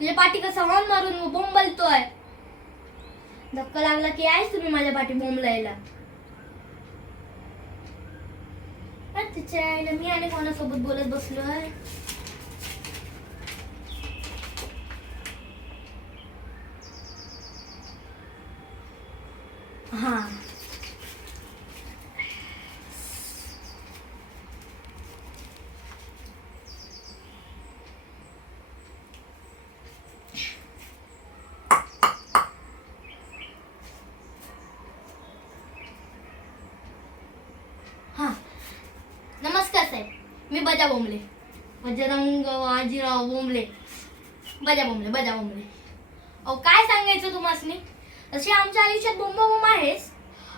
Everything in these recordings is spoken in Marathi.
तुझ्या पाठी कसा हॉर्न मारून बोंबलतोय? धक्का लागला की आहेस तुम्ही माझ्या पाठी बोंबलायला. तिच्या आईला मी आणि कोणासोबत बोलत बसलोय? हा हा नमस्कार साहेब, मी बजा बोंबले, बजरंग बाजीराव बोंबले, बजा बोंबले. अहो काय सांगायचं तुम्हासनी, तशी आमच्या आयुष्यात बोंबाबोंब आहेच.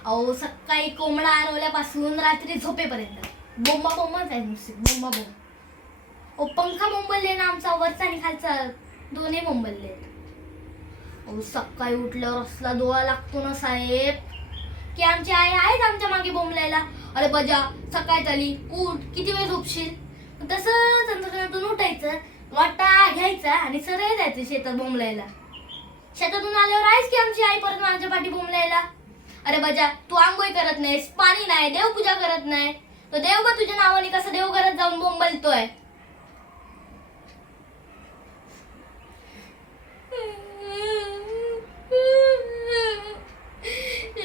अहो सकाळी कोंबडा आणवल्यापासून रात्री झोपेपर्यंत बोंबाबोंबच आहे, नुसती बोंबाबोंब. अहो पंखा बोंबलले ना आमचा, वरचा आणि खालचा दोन्ही बोंबलले. अहो सकाळी उठल्यावर असला डोळा लागतो ना साहेब, की आमची आई आहेच आमच्या मागे बोंबलायला. अरे बजा सकाळ झाली, उठ, किती वेळ झोपशील? तसं तंत्रज्ञानातून उठायचं, वाटा घ्यायचा आणि सरळ जायचं शेतात बोंबलायला. शेतातून आल्यावर आहेच की आमची आई परत माझ्या पाठी बोंबलायला. अरे बजा तू आंघोळ करत नाहीस, पाणी नाही, देवपूजा करत नाही, तो देव का तुझ्या नावाने कसं देवघरात जाऊन बोंबलतोय?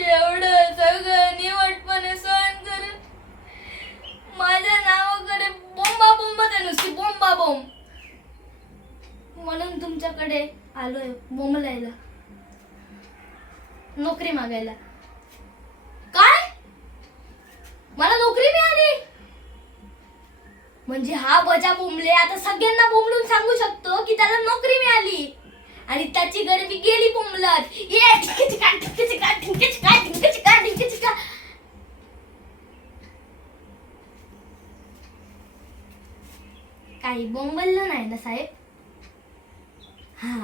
एवढं सगळं निवटपणे सहन करत माझ्या नावाकडे बोंबा बोंबच आहे, नुसती बोंबा बोंब. म्हणून तुमच्याकडे आलोय बोंबलायला, नोकरी मागायला. काय? मला नोकरी मिळाली म्हणजे हा बजा बोंबले आता सगळ्यांना बोंबलून सांगू शकतो की त्याला नोकरी मिळाली आणि त्याची गरिबी गेली बोंबलत. ये ढिंकीचिका ढिंकीचिका ढिंकीचिका ढिंकीचिका ढिंकीचिका. काही बोंबललं नाही ना साहेब? हा